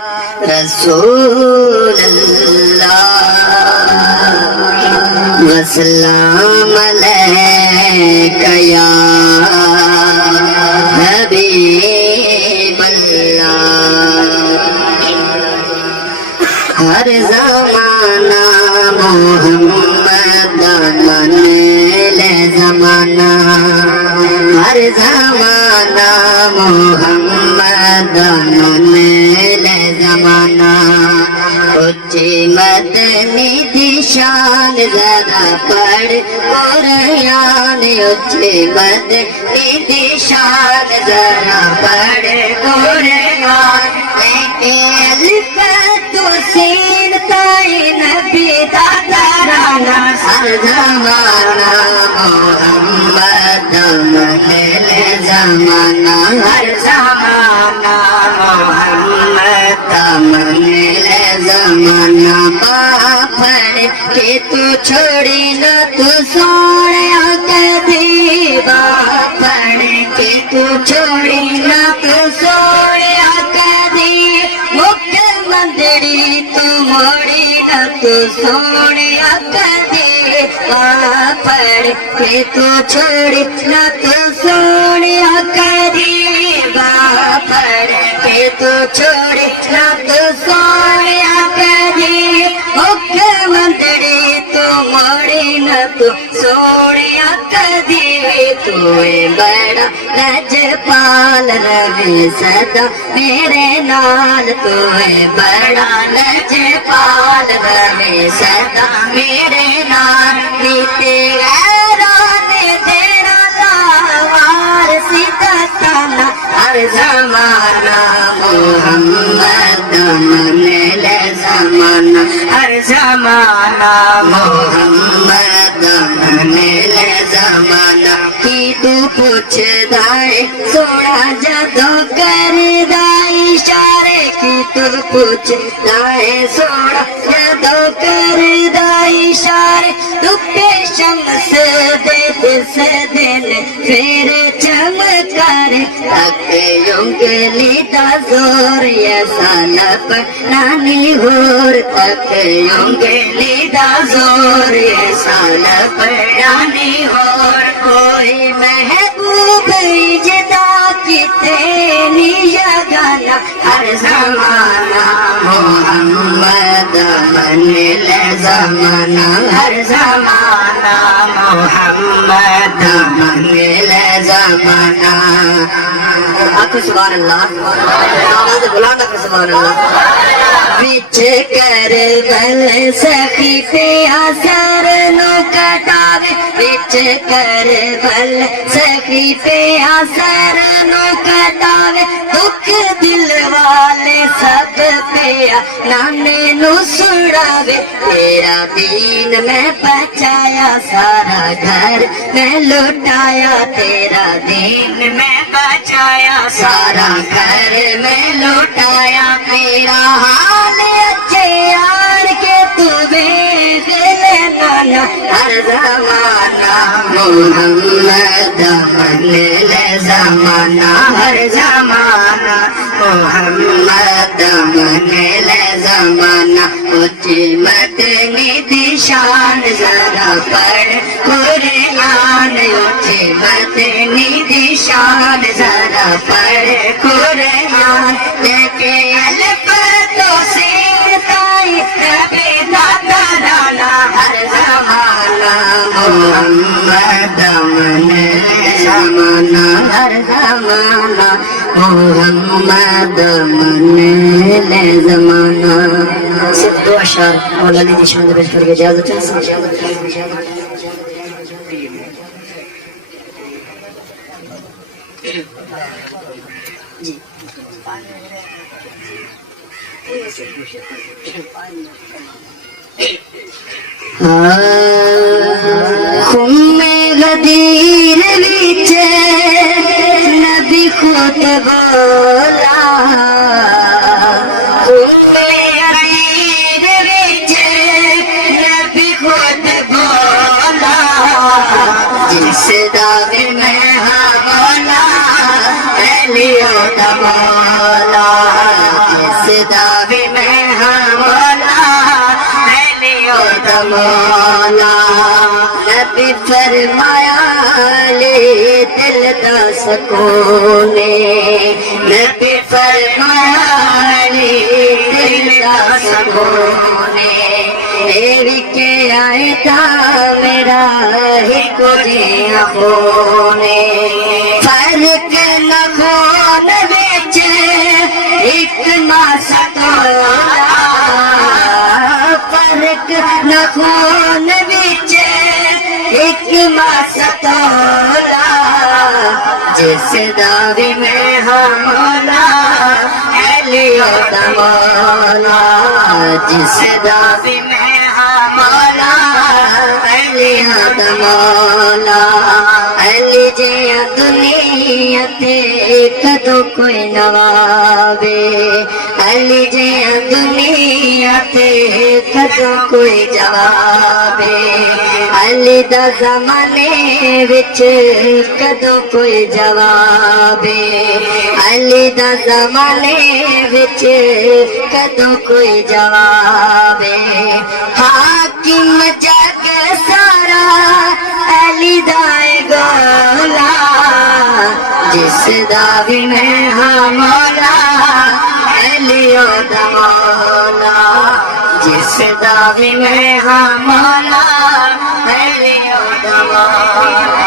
رسول اللہ وسلام علیک یا حبیب اللہ ہر زمانہ محمد من لے زمانہ ہر زمانہ محمد من لے زمانہ اچھی مدنی دی شان ذرا پڑھ قرآن اچھی مدنی دی شان ذرا پڑھ قرآن الف تو سین تائی نبی دا ترانہ ہر زمانہ محمد من لے زمانہ ہر زمانہ محمد من لے زمانہ پڑھ کے تو چھوڑی نہ تو سوڑیا کبھی پڑھ کے تو چھوڑی نہ تو سوڑیا کبھی مکھ مندڑی تو موڑی نہ تو سوڑیا کبھی پڑھ کے تو چھوڑی نہ تو سوڑیا کبھی پڑھ کے تو چھوڑی نہ تو سوڑیا کبھی مکھ مندڑی تو موڑی نہ تو سوڑیا کبھی تو بڑا لجپال رہے سدا میرے نال تو بڑا لجپال رہے سدا میرے نال نیتے غیران تیرا لاوار سیدھا تانا ہر زمانہ محمد من لے زمانہ ہر زمانہ محمد من لے زمانہ کی تو پوچھ دائے سوڑا جدو کر دائی اشارے کی تو پوچھ دائے سوڑا جدو کر دائی اشارے تو پہ شمس دے دس دن پھر چمکار تک انگلی دا زور یہ سالپ نانی ہور تک انگلی دا زور یہ سالپ نانی ہور کوئی محبوب جدا کتنی جگانا ہر زمانہ محمد من لے زمانہ ہر زمانہ محمد من لے زمانہ آخو سبحان اللہ آواز بلند آخو سبحان اللہ وچ کربل سخی پیا سر نو کٹاوے وچ کربل سخی پیا سر نو کٹاوے دکھ دل والے سب پیا نانے نو سڑاوے تیرا دین میں بچایا سارا گھر میں لوٹایا تیرا دین میں بچایا سارا گھر میں لوٹایا میرا حال اچھے یار کے تمہیں دل نانا ہر زمانہ محمد من لے زمانہ ہر زمانہ محمد من لے زمانہ اچھی مدنی دی شان ذرا پڑھ قرآن اچھی مدنی دی شان ذرا پڑھ قرآن دیکھے الف تو سین تائی نبی دا ترانہ ہر زمانہ محمد من لے زمانہ ہر زمانہ محمد من لے زمانہ صرف دو اشعار مولانا کی شان پیش کر کے اجازت ہے جی خم غدیر وچ نبی خود بولا خم غدیر وچ نبی خود بولا جس دا میں مولا علیہ دا مولا جس دا بھی میں ہاں مولا علیو دا مولا نبی فرمایا لے دل دا سکون نبی فرمایا لے دل دا سکون میری کے آئے تا میرا ہی کوئی خون فرق نہ خون بچ ایک ماسا تولا فرق نہ خون بچ ایک ماسا تولا جس دا بھی میں ہاں مولا علیو دا مولا جس دا بھی میں ہاں مولا علیو دا مولا علی جیاں دنیا تے کدو کوئی نوابے علی جیاں دنیا تے کدو کوئی جوابے علی دا زمانے وچ کدو کوئی جوابے علی دا زمانے وچ کدو کوئی جوابے حاکم جگ سارا علی دا گولا جس دا بھی میں ہاں مولا علیو دا مولا جس دا بھی میں ہاں مولا علیو دا مولا